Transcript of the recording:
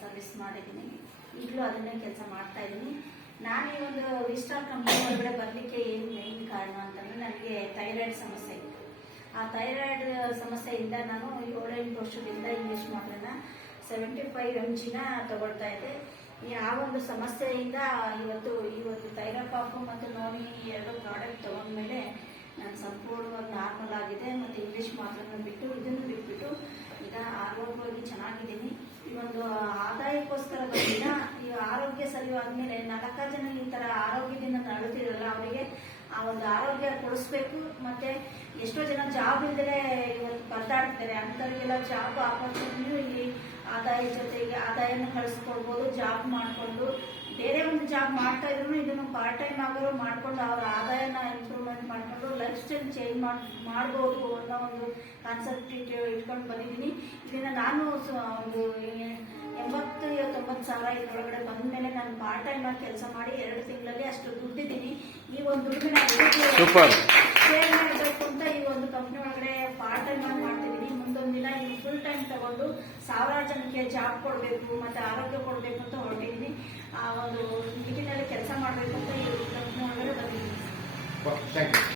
Service ಮಾಡಿದ್ದೀನಿ. ಈಗಲೂ ಅದನ್ನೇ ಕೆಲಸ ಮಾಡ್ತಾ ಇದ್ದೀನಿ. ನಾನು ಈ ಒಂದು ವಿಸ್ಟಾರ್ ಕಂಪ್ನಿ ಒಳಗಡೆ ಬರಲಿಕ್ಕೆ ಏನು ಮೇನ್ ಕಾರಣ ಅಂತಂದರೆ ನನಗೆ ಥೈರಾಯ್ಡ್ ಸಮಸ್ಯೆ ಇತ್ತು. ಆ ಥೈರಾಯ್ಡ್ ಸಮಸ್ಯೆಯಿಂದ ನಾನು 7-8 ವರ್ಷದಿಂದ ಇಂಗ್ಲೀಷ್ ಮಾತ್ರನ 75 mg ತಗೊಳ್ತಾ ಇದ್ದೆ. ಆ ಒಂದು ಸಮಸ್ಯೆಯಿಂದ ಇವತ್ತು ಥೈರಾಕಾಫ್ ಮತ್ತು ನೋನಿ 2 ಪ್ರಾಡಕ್ಟ್ ತಗೊಂಡ್ಮೇಲೆ ನಾನು ಸಂಪೂರ್ಣವಾಗಿ ನಾರ್ಮಲ್ ಆಗಿದೆ. ಮತ್ತು ಇಂಗ್ಲೀಷ್ ಮಾತ್ರನ ಬಿಟ್ಟು ಇದನ್ನು ಬಿಟ್ಬಿಟ್ಟು ಈಗ ಆರೋಗ್ಯವಾಗಿ ಚೆನ್ನಾಗಿದ್ದೀನಿ. ಈ ಒಂದು ಆದಾಯಕ್ಕೋಸ್ಕರ ಬಂದಿಲ್ಲ. ಈ ಆರೋಗ್ಯ ಸರಿಯಾದ್ಮೇಲೆ 4 ಜನ ಈ ಥರ ಆರೋಗ್ಯದಿಂದ ನಡುತ್ತಿರಲ್ಲ, ಅವರಿಗೆ ಆ ಒಂದು ಆರೋಗ್ಯ ಕೊಡಿಸ್ಬೇಕು. ಮತ್ತೆ ಎಷ್ಟೋ ಜನ ಜಾಬ್ ಇಲ್ಲದೆ ಇವತ್ತು ಪರದಾಡ್ತಾರೆ. ಅಂಥವ್ರಿಗೆಲ್ಲ ಜಾಬ್ ಆಪರ್ಚುನಿಟಿಯೂ ಇಲ್ಲಿ ಆದಾಯ ಜೊತೆಗೆ ಆದಾಯನ ಕಳಿಸ್ಕೊಡ್ಬೋದು. ಜಾಬ್ ಮಾಡಿಕೊಂಡು ಬೇರೆ ಒಂದು ಜಾಬ್ ಮಾಡ್ತಾ ಇದ್ರು ಇದನ್ನು ಪಾರ್ಟ್ ಟೈಮ್ ಆದರೂ ಮಾಡಿಕೊಂಡು ಅವರ ಆದಾಯನ ಇಂಪ್ರೂವ್ಮೆಂಟ್ ಮಾಡಿಕೊಂಡು ಲೈಫ್ ಸ್ಟೈಲ್ ಚೇಂಜ್ ಮಾಡ್ಬೋದು ಅನ್ನೋ ಒಂದು ಕಾನ್ಸೆಪ್ಟ್ ಇಟ್ಕೊಂಡು ಬಂದಿದ್ದೀನಿ. ಇದರಿಂದ ನಾನು ಒಂದು 80-90 ಸಾವಿರ ಇದರೊಳಗಡೆ ಬಂದ ಮೇಲೆ ನಾನು ಪಾರ್ಟ್ ಟೈಮ್ ಆಗಿ ಕೆಲಸ ಮಾಡಿ 2 ತಿಂಗಳಲ್ಲಿ ಅಷ್ಟು ದುಡ್ಡಿದ್ದೀನಿ. ಈ ಒಂದು ದುಡ್ಡಿನ ಶೇರ್ ಮಾಡಬೇಕು ಅಂತ ಈ ಒಂದು ಕಂಪ್ನಿ ಒಳಗಡೆ ಪಾರ್ಟ್ ಟೈಮ್ ಆಗಿ ಮಾಡ್ತಿದ್ದೀನಿ. ಮುಂದೊಂದು ದಿನ ಈ ಫುಲ್ ಟೈಮ್ ತಗೊಂಡು 1000 ಜನಕ್ಕೆ ಜಾಬ್ ಕೊಡಬೇಕು ಮತ್ತು ಆರೋಗ್ಯ ಕೊಡಬೇಕು ಅಂತ ಹೊರಟಿದ್ದೀನಿ. ಆ ಒಂದು ನಿಟ್ಟಿನಲ್ಲಿ ಕೆಲಸ ಮಾಡಬೇಕು ಅಂತ ಈ ಕಂಪ್ನಿ ಒಳಗಡೆ ಬಂದಿದ್ದೀನಿ.